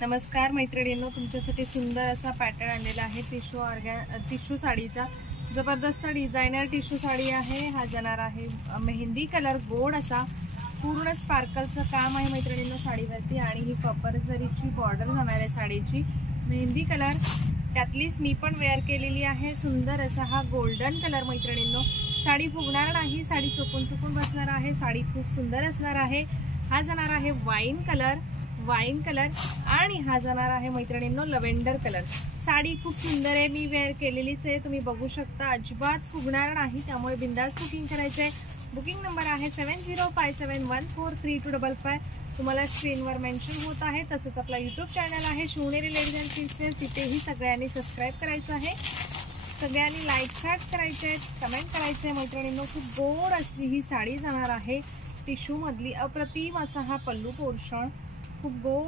नमस्कार मैत्रिणींनो, तुमच्यासाठी सुंदर असा पॅटर्न आणलेला आहे टिश्यू साडीचा। जबरदस्त डिझायनर टिश्यू साडी आहे। हा जाणार आहे मेहंदी कलर गोड असा, पूर्ण स्पार्कलचं काम आहे मैत्रिणींनो साडीवरती। आणि ही कॉपर जरीची बॉर्डर जाणार आहे साडीची। मेहंदी कलर त्यातलीच मी पण वेअर केलेली आहे। सुंदर असा हा गोल्डन कलर मैत्रिणींनो, साडी फुगणार नाही, साडी चुकून बसणार आहे, साडी खूप सुंदर असणार आहे। हा जाणार आहे वाईन कलर आणि हा जाणार आहे मैत्रिणींनो लव्हेंडर कलर। साडी खूप सुंदर आहे, मी वेअर केलेलीच आहे, तुम्ही बघू शकता, अजिबात फुगणार नाही, त्यामुळे बिंदास बुकिंग करायचे आहे। बुकिंग नंबर आहे 7057143255। तुम्हाला स्क्रीनवर मेन्शन होत आहे। तसंच आपला यूट्यूब चॅनल आहे शिवनेरी लेडीज अँड किड्स, तिथेही सगळ्यांनी सबस्क्राईब करायचं आहे, सगळ्यांनी लाईक चॅट करायचे आहेत, कमेंट करायचे आहे मैत्रिणींनो। खूप गोड अशी ही साडी जाणार आहे टिश्यू मधली। अप्रतिम असा हा पल्लू पोर्शन, खूप गोड